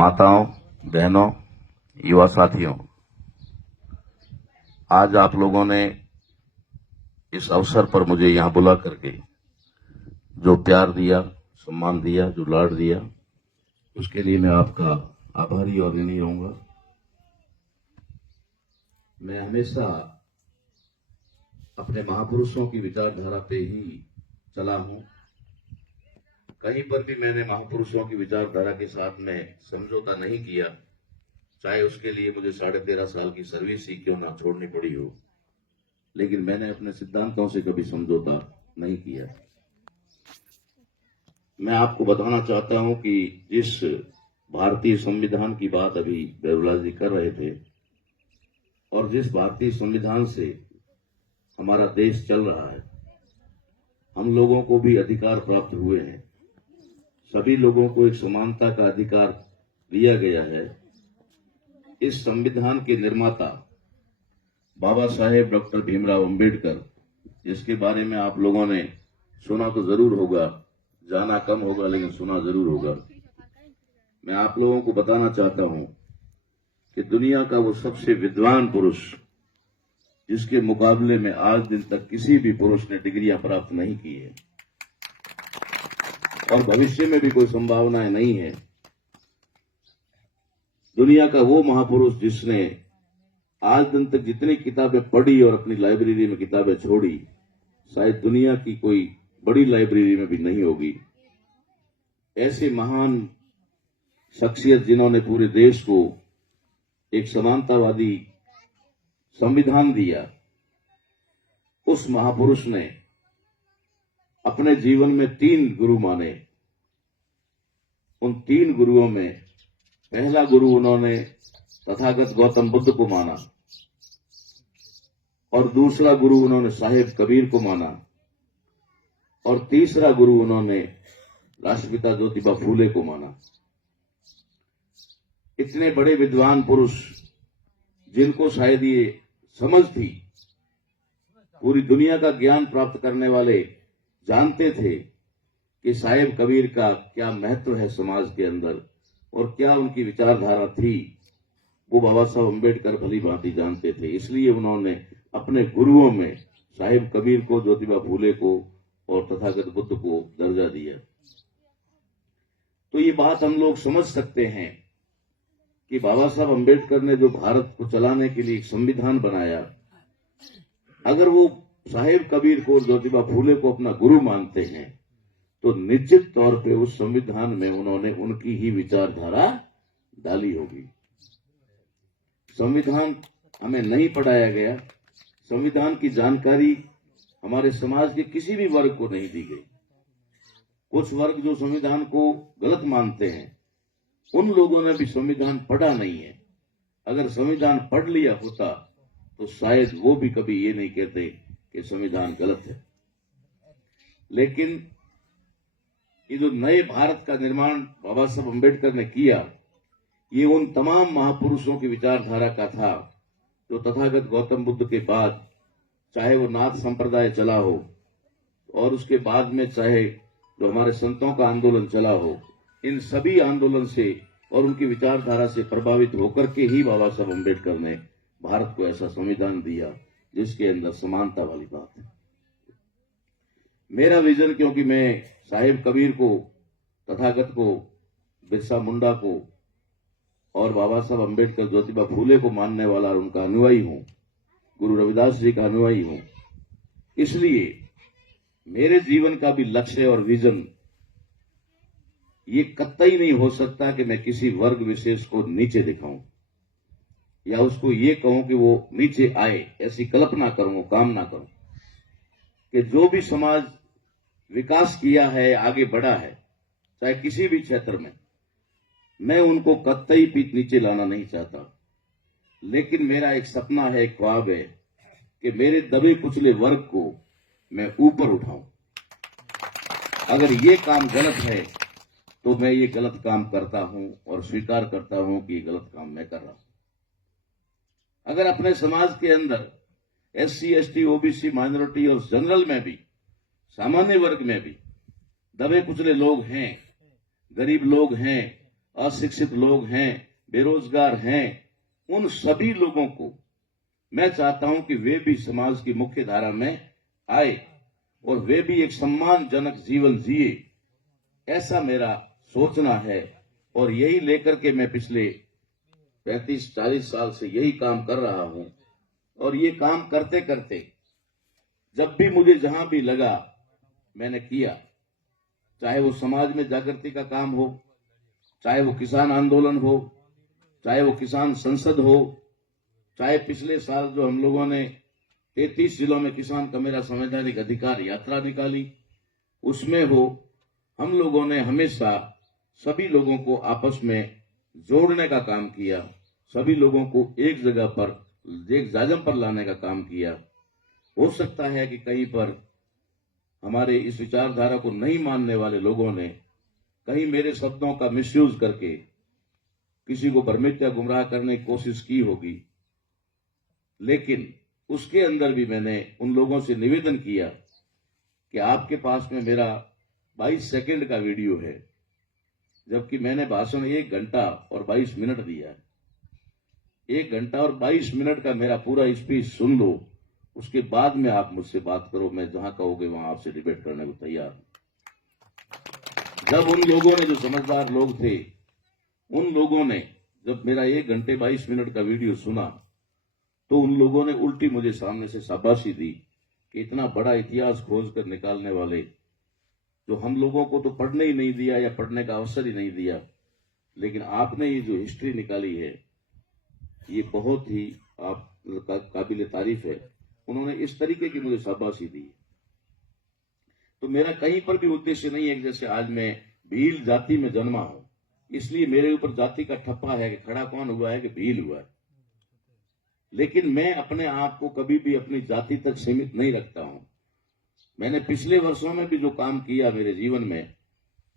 माताओं, बहनों, युवा साथियों, आज आप लोगों ने इस अवसर पर मुझे यहां बुला करके जो प्यार दिया, सम्मान दिया, जो लाड दिया, उसके लिए मैं आपका आभारी और ऋणी रहूंगा। मैं हमेशा अपने महापुरुषों की विचारधारा पे ही चला हूं। कहीं पर भी मैंने महापुरुषों की विचारधारा के साथ में समझौता नहीं किया, चाहे उसके लिए मुझे 13.5 साल की सर्विस ही क्यों ना छोड़नी पड़ी हो, लेकिन मैंने अपने सिद्धांतों से कभी समझौता नहीं किया। मैं आपको बताना चाहता हूं कि जिस भारतीय संविधान की बात अभी देवलाल जी कर रहे थे और जिस भारतीय संविधान से हमारा देश चल रहा है, हम लोगों को भी अधिकार प्राप्त हुए हैं। सभी लोगों को एक समानता का अधिकार दिया गया है। इस संविधान के निर्माता बाबा साहेब डॉक्टर भीमराव अंबेडकर, जिसके बारे में आप लोगों ने सुना तो जरूर होगा, जाना कम होगा लेकिन सुना जरूर होगा। मैं आप लोगों को बताना चाहता हूं कि दुनिया का वो सबसे विद्वान पुरुष, जिसके मुकाबले में आज दिन तक किसी भी पुरुष ने डिग्रियां प्राप्त नहीं की है और भविष्य में भी कोई संभावनाएं नहीं है, दुनिया का वो महापुरुष जिसने आज दिन तक जितनी किताबें पढ़ी और अपनी लाइब्रेरी में किताबें छोड़ी, शायद दुनिया की कोई बड़ी लाइब्रेरी में भी नहीं होगी। ऐसे महान शख्सियत जिन्होंने पूरे देश को एक समानतावादी संविधान दिया, उस महापुरुष ने अपने जीवन में 3 गुरु माने। उन 3 गुरुओं में पहला गुरु उन्होंने तथागत गौतम बुद्ध को माना और दूसरा गुरु उन्होंने साहेब कबीर को माना और तीसरा गुरु उन्होंने राष्ट्रपिता ज्योतिबा फूले को माना। इतने बड़े विद्वान पुरुष, जिनको शायद ये समझ थी, पूरी दुनिया का ज्ञान प्राप्त करने वाले जानते थे कि साहेब कबीर का क्या महत्व है समाज के अंदर और क्या उनकी विचारधारा थी, वो बाबा साहब अंबेडकर भली भांति जानते थे। इसलिए उन्होंने अपने गुरुओं में साहेब कबीर को, ज्योतिबा फूले को और तथागत बुद्ध को दर्जा दिया। तो ये बात हम लोग समझ सकते हैं कि बाबा साहब अंबेडकर ने जो भारत को चलाने के लिए एक संविधान बनाया, अगर वो साहेब कबीर को, ज्योतिबा फूले को अपना गुरु मानते हैं, तो निश्चित तौर पे उस संविधान में उन्होंने उनकी ही विचारधारा डाली होगी। संविधान हमें नहीं पढ़ाया गया, संविधान की जानकारी हमारे समाज के किसी भी वर्ग को नहीं दी गई। कुछ वर्ग जो संविधान को गलत मानते हैं, उन लोगों ने भी संविधान पढ़ा नहीं है। अगर संविधान पढ़ लिया होता तो शायद वो भी कभी ये नहीं कहते कि संविधान गलत है। लेकिन ये जो नए भारत का निर्माण बाबा साहब अंबेडकर ने किया, ये उन तमाम महापुरुषों की विचारधारा का था जो तथागत गौतम बुद्ध के बाद, चाहे वो नाथ संप्रदाय चला हो और उसके बाद में चाहे जो हमारे संतों का आंदोलन चला हो, इन सभी आंदोलन से और उनकी विचारधारा से प्रभावित होकर के ही बाबा साहब अंबेडकर ने भारत को ऐसा संविधान दिया जिसके अंदर समानता वाली बात है। मेरा विजन, क्योंकि मैं साहेब कबीर को, तथागत को, बिरसा मुंडा को और बाबा साहब अंबेडकर, ज्योतिबा फूले को मानने वाला और उनका अनुयायी हूं, गुरु रविदास जी का अनुयायी हूं, इसलिए मेरे जीवन का भी लक्ष्य और विजन ये कतई नहीं हो सकता कि मैं किसी वर्ग विशेष को नीचे दिखाऊं या उसको ये कहूं कि वो नीचे आए, ऐसी कल्पना करूं, कामना करूं कि जो भी समाज विकास किया है, आगे बढ़ा है, चाहे किसी भी क्षेत्र में, मैं उनको कतई भी नीचे लाना नहीं चाहता। लेकिन मेरा एक सपना है, एक ख्वाब है कि मेरे दबे कुचले वर्ग को मैं ऊपर उठाऊं। अगर ये काम गलत है तो मैं ये गलत काम करता हूं और स्वीकार करता हूं कि ये गलत काम मैं कर रहा हूं। अगर अपने समाज के अंदर SC, ST, OBC, माइनॉरिटी और जनरल में भी, सामान्य वर्ग में भी दबे कुचले लोग हैं, गरीब लोग हैं, अशिक्षित लोग हैं, बेरोजगार हैं, उन सभी लोगों को मैं चाहता हूं कि वे भी समाज की मुख्य धारा में आए और वे भी एक सम्मानजनक जीवन जिए। ऐसा मेरा सोचना है और यही लेकर के मैं पिछले 35-40 साल से यही काम कर रहा हूं। और ये काम करते करते जब भी मुझे जहां भी लगा मैंने किया, चाहे वो समाज में जागृति का काम हो, चाहे वो किसान आंदोलन हो, चाहे वो किसान संसद हो, चाहे पिछले साल जो हम लोगों ने 33 जिलों में किसान का मेरा संवैधानिक अधिकार यात्रा निकाली, उसमें हो, हम लोगों ने हमेशा सभी लोगों को आपस में जोड़ने का काम किया, सभी लोगों को एक जगह पर, एक जाजम पर लाने का काम किया। हो सकता है कि कहीं पर हमारे इस विचारधारा को नहीं मानने वाले लोगों ने कहीं मेरे शब्दों का मिसयूज करके किसी को भ्रमित या गुमराह करने की कोशिश की होगी, लेकिन उसके अंदर भी मैंने उन लोगों से निवेदन किया कि आपके पास में मेरा 22 सेकंड का वीडियो है, जबकि मैंने भाषण 1 घंटा और 22 मिनट दिया है। 1 घंटा और 22 मिनट का मेरा पूरा स्पीच सुन लो, उसके बाद में आप मुझसे बात करो, मैं जहां कहोगे वहां आपसे डिबेट करने को तैयार हूं। जब उन लोगों ने, जो समझदार लोग थे, उन लोगों ने जब मेरा 1 घंटे 22 मिनट का वीडियो सुना तो उन लोगों ने उल्टी मुझे सामने से शाबाशी दी कि इतना बड़ा इतिहास खोज कर निकालने वाले, जो हम लोगों को तो पढ़ने ही नहीं दिया या पढ़ने का अवसर ही नहीं दिया, लेकिन आपने ये जो हिस्ट्री निकाली है ये बहुत ही आप काबिल तारीफ है। उन्होंने इस तरीके की मुझे शाबाशी दी। तो मेरा कहीं पर भी उद्देश्य नहीं है कि जैसे आज मैं भील जाति में जन्मा हूं इसलिए मेरे ऊपर जाति का ठप्पा है कि खड़ा कौन हुआ है कि भील हुआ है, लेकिन मैं अपने आप को कभी भी अपनी जाति तक सीमित नहीं रखता हूं। मैंने पिछले वर्षों में भी जो काम किया मेरे जीवन में,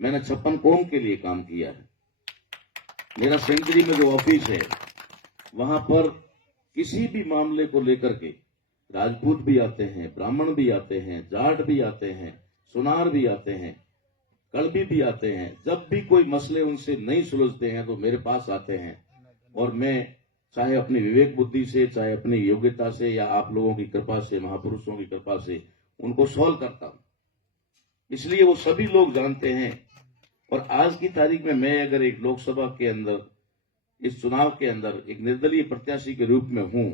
मैंने 56 कौम के लिए काम किया है। मेरा सेंचुरी में जो ऑफिस है वहां पर किसी भी मामले को लेकर के राजपूत भी आते हैं, ब्राह्मण भी आते हैं, जाट भी आते हैं, सुनार भी आते हैं, कड़बी भी आते हैं। जब भी कोई मसले उनसे नहीं सुलझते हैं तो मेरे पास आते हैं और मैं चाहे अपनी विवेक बुद्धि से, चाहे अपनी योग्यता से या आप लोगों की कृपा से, महापुरुषों की कृपा से उनको सॉल्व करता हूं। इसलिए वो सभी लोग जानते हैं। और आज की तारीख में मैं अगर एक लोकसभा के अंदर, इस चुनाव के अंदर एक निर्दलीय प्रत्याशी के रूप में हूं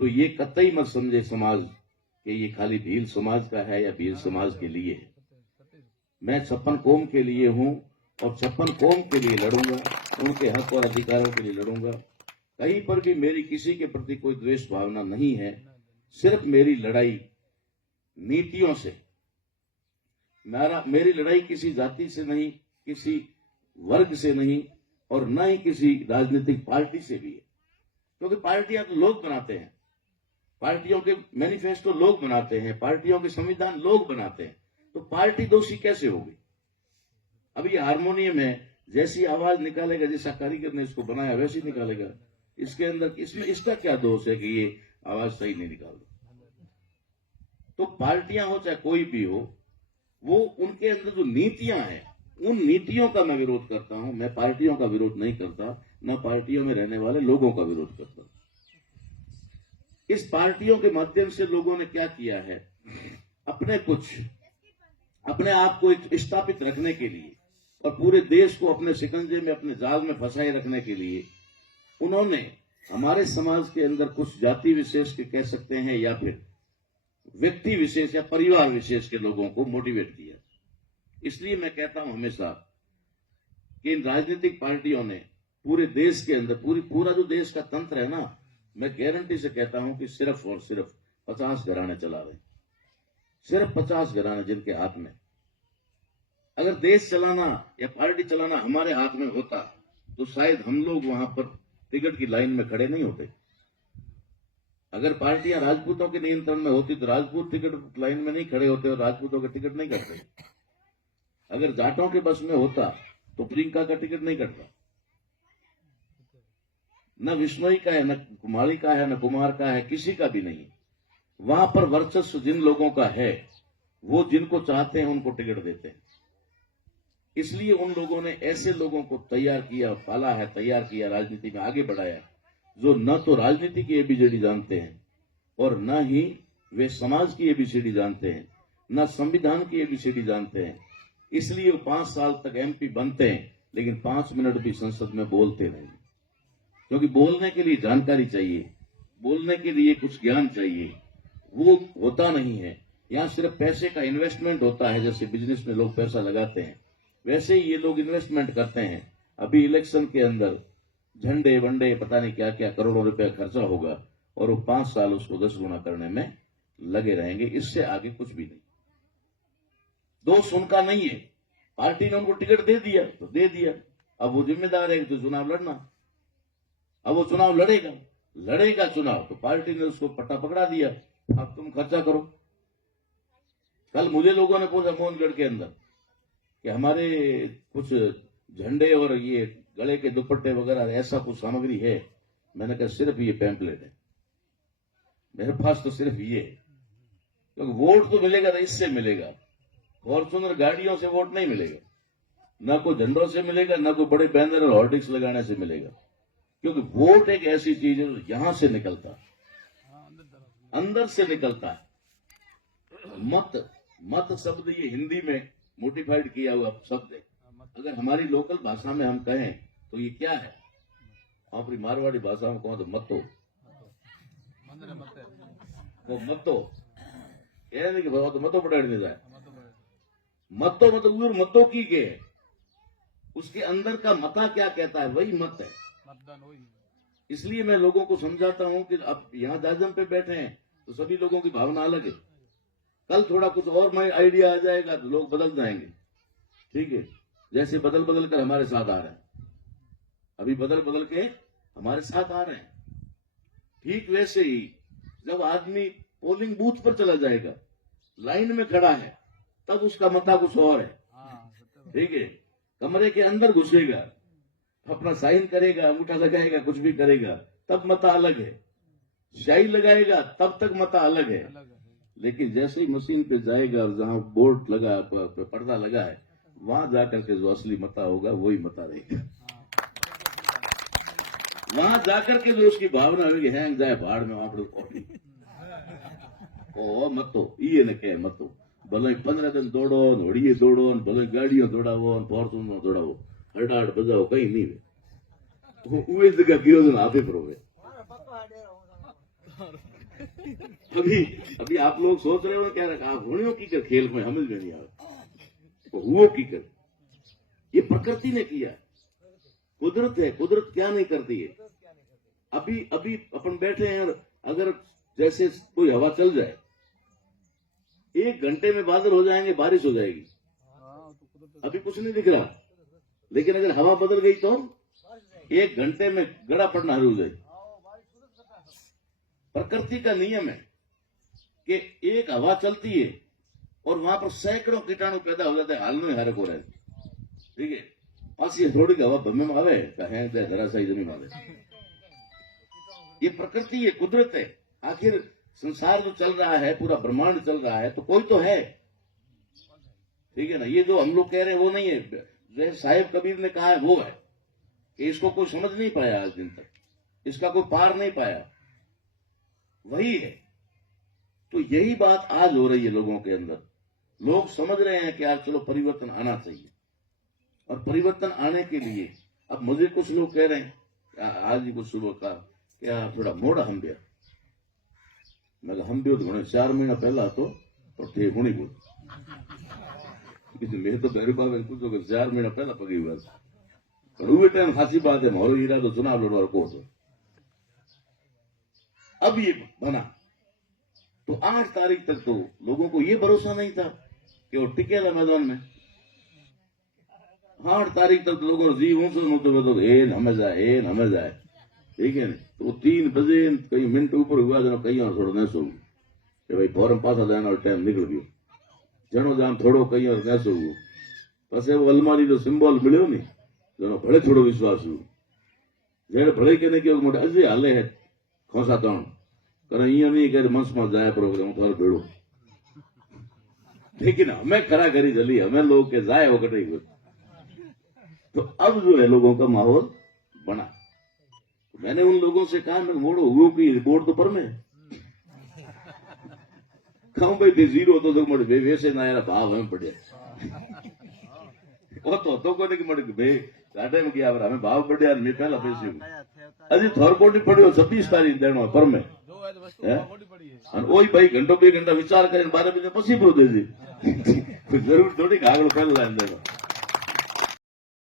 तो ये कतई मत समझे समाज कि ये खाली भील समाज का है या भील समाज के लिए है। मैं 56 कौम के लिए हूं और 56 कौम के लिए लड़ूंगा, उनके हक और अधिकारों के लिए लड़ूंगा। कहीं पर भी मेरी किसी के प्रति कोई द्वेष भावना नहीं है, सिर्फ मेरी लड़ाई नीतियों से, मेरी लड़ाई किसी जाति से नहीं, किसी वर्ग से नहीं और न ही किसी राजनीतिक पार्टी से भी है। क्योंकि पार्टियां तो लोग बनाते हैं, पार्टियों के मैनिफेस्टो लोग बनाते हैं, पार्टियों के संविधान लोग बनाते हैं, तो पार्टी दोषी कैसे होगी? अब ये हारमोनियम है, जैसी आवाज निकालेगा, जैसा कारीगर ने इसको बनाया वैसी निकालेगा। इसके अंदर इसमें इसका क्या दोष है कि ये आवाज सही नहीं निकाल रहा? तो पार्टियां हो चाहे कोई भी हो, वो उनके अंदर जो नीतियां हैं उन नीतियों का मैं विरोध करता हूं। मैं पार्टियों का विरोध नहीं करता, न पार्टियों में रहने वाले लोगों का विरोध करता। इस पार्टियों के माध्यम से लोगों ने क्या किया है, अपने आप को स्थापित रखने के लिए और पूरे देश को अपने शिकंजे में, अपने जाल में फंसाए रखने के लिए उन्होंने हमारे समाज के अंदर कुछ जाति विशेष के कह सकते हैं या फिर व्यक्ति विशेष या परिवार विशेष के लोगों को मोटिवेट किया। इसलिए मैं कहता हूं हमेशा कि इन राजनीतिक पार्टियों ने पूरे देश के अंदर, पूरा जो देश का तंत्र है ना, मैं गारंटी से कहता हूं कि सिर्फ और सिर्फ 50 घराने चला रहे, सिर्फ 50 घराने जिनके हाथ में। अगर देश चलाना या पार्टी चलाना हमारे हाथ में होता तो शायद हम लोग वहां पर टिकट की लाइन में खड़े नहीं होते। अगर पार्टियां राजपूतों के नियंत्रण में होती तो राजपूत टिकट लाइन में नहीं खड़े होते और राजपूतों के टिकट नहीं कटते। अगर जाटों के बस में होता तो प्रियंका का टिकट नहीं कटता। न विश्नोई का है, न कुमारी का है, न कुमार का है, किसी का भी नहीं। वहां पर वर्चस्व जिन लोगों का है वो जिनको चाहते हैं उनको टिकट देते हैं। इसलिए उन लोगों ने ऐसे लोगों को तैयार किया, पाला है, तैयार किया, राजनीति में आगे बढ़ाया, जो न तो राजनीति की एबीसीडी जानते हैं और न ही वे समाज की एबीसीडी जानते हैं, न संविधान की एबीसीडी जानते हैं। इसलिए वो 5 साल तक एमपी बनते हैं, लेकिन 5 मिनट भी संसद में बोलते नहीं, क्योंकि बोलने के लिए जानकारी चाहिए, बोलने के लिए कुछ ज्ञान चाहिए, वो होता नहीं है। यहाँ सिर्फ पैसे का इन्वेस्टमेंट होता है, जैसे बिजनेस में लोग पैसा लगाते हैं, वैसे ही ये लोग इन्वेस्टमेंट करते हैं। अभी इलेक्शन के अंदर झंडे वंडे पता नहीं क्या क्या करोड़ों रुपए खर्चा होगा और वो 5 साल उसको 10 गुना करने में लगे रहेंगे। इससे आगे कुछ भी नहीं। दोष उनका नहीं है, पार्टी ने उनको टिकट दे दिया तो दे दिया, अब वो जिम्मेदार है तो चुनाव लड़ना। अब वो चुनाव लड़ेगा चुनाव, तो पार्टी ने उसको पट्टा पकड़ा दिया, अब तुम खर्चा करो। कल मुझे लोगों ने पूछा मोहनगढ़ के अंदर कि हमारे कुछ झंडे और ये गले के दुपट्टे वगैरह ऐसा कुछ सामग्री है। मैंने कहा सिर्फ ये पैम्पलेट है, मेरे पास तो सिर्फ ये है, क्योंकि वोट तो मिलेगा ना इससे मिलेगा, फॉर्चूनर गाड़ियों से वोट नहीं मिलेगा, ना कोई झंडों से मिलेगा, ना कोई बड़े बैनर और होर्डिंग्स लगाने से मिलेगा। क्योंकि वोट एक ऐसी चीज है जो यहां से निकलता है, अंदर से निकलता है। मत शब्द ये हिंदी में मोडिफाइड किया हुआ शब्द है। अगर हमारी लोकल भाषा में हम कहें तो ये क्या है, अपनी मारवाड़ी भाषा में कहो तो मतो, वो मतो कह नहीं कि भाव तो मतो पटाड़ने जाए, मतो मतलब मतों की के उसके अंदर का मता क्या कहता है, वही मत है। इसलिए मैं लोगों को समझाता हूं कि अब यहाँ जाजम पे बैठे हैं तो सभी लोगों की भावना अलग है, कल थोड़ा कुछ और मैं आइडिया आ जाएगा तो लोग बदल जाएंगे। ठीक है, जैसे बदल बदल कर हमारे साथ आ रहे हैं, अभी बदल बदल के हमारे साथ आ रहे हैं, ठीक वैसे ही जब आदमी पोलिंग बूथ पर चला जाएगा, लाइन में खड़ा है, तब उसका मता कुछ और है। ठीक है, कमरे के अंदर घुसेगा, अपना साइन करेगा, अंगूठा लगाएगा, कुछ भी करेगा, तब मता अलग है। शाही लगाएगा तब तक मता अलग है। लेकिन जैसे ही मशीन पे जाएगा और जहां बोर्ड लगा, पर्दा लगा है, वहां जाकर के जो असली मता होगा वही मता रहेगा। वहां जाकर के जो उसकी भावना होगी, हैंग जाए भाड़ में ओ मतो ये न कह मतो, भले 15 दिन दौड़ो, होड़िए दौड़ो, भले गाड़ियों दौड़ावो, फॉर्चूनर दौड़ावो, हड़ाहड़ बजाओ, कहीं नहीं वे उस जगह क्यों दिन आप ही परोगे। अभी आप लोग सोच रहे हो क्या रखा होनियों की कर खेल में समझ में नहीं आ, हुओ की कर, ये प्रकृति ने किया, कुदरत है। कुदरत क्या नहीं करती है। अभी अपन बैठे हैं और अगर जैसे कोई हवा चल जाए, 1 घंटे में बादल हो जाएंगे, बारिश हो जाएगी, अभी कुछ नहीं दिख रहा, लेकिन अगर हवा बदल गई तो 1 घंटे में गड़ा पड़ना शुरू हो जाए। प्रकृति का नियम है कि एक हवा चलती है और वहां पर सैकड़ों कीटाणु पैदा हो जाते हैं, हाल में हरक हो रहे हैं। ठीक है, पास ये थोड़ी हवा भूमि में आवे, धराशायी जमीन में आवे, ये प्रकृति है, कुदरत है। आखिर संसार जो चल रहा है, पूरा ब्रह्मांड चल रहा है, तो कोई तो है। ठीक है ना, ये जो हम लोग कह रहे हैं वो नहीं है, जैसे साहिब कबीर ने कहा है वो है कि इसको कोई समझ नहीं पाया आज दिन तक, इसका कोई पार नहीं पाया, वही है। तो यही बात आज हो रही है लोगों के अंदर। लोग समझ रहे हैं कि यार चलो परिवर्तन आना चाहिए, और परिवर्तन आने के लिए अब मुझे कुछ लोग कह रहे हैं, आज ही कुछ सुबह का क्या थोड़ा मोड़ा हम गया, मैं हम भी 4 महीना पहला तो थे होनी बोल मैं तो मेरे पास कुछ 4 महीना पहला पगी हुआ था, पर वो टाइम खासी बात है, मोहर हीरा तो चुनाव लड़वा को तो अब ये बना। तो 8 तारीख तक तो लोगों को ये भरोसा नहीं था कि वो टिकेगा मैदान में। 8 तारीख तक लोगों जीव तो हमें जाए। ठीक है, तो 3 बजे कई मिनट ऊपर हुआ, जनो कहीं और थोड़ा नैसो कि भाई फॉरम पासा जाने और टाइम निकल गयो, जनो जाम थोड़ो कहीं और नैसो हुआ, पसे वो अलमारी जो सिंबल मिलो नहीं, जनो भले थोड़ो विश्वास हुआ, जेड़े भले कहने की मोटे अजे हाले है खोसा तण करे इं नहीं करे मंस में जाए प्रोग्राम थारो भेड़ो। लेकिन हमें खरा करी जली, हमें लोग के जाए वो कटे गए, तो अब जो है लोगों का माहौल बना। तो मैंने उन लोगों से कहा मैं मोड़ो वो की रिपोर्ट तो पर में कहूं भाई थे जीरो तो मड़ भाई वैसे ना यार भाव हम पड़े वो तो को नहीं मड़ भाई साढ़े में गया हमें भाव पड़े यार मैं पहला पैसे अजी थोर कोटी पड़ियो 26 तारीख देनो पर में और वही भाई घंटो 2 घंटा विचार करें 12 बजे पसी प्रो दे दी जरूर थोड़ी आगलो पहला लाइन देनो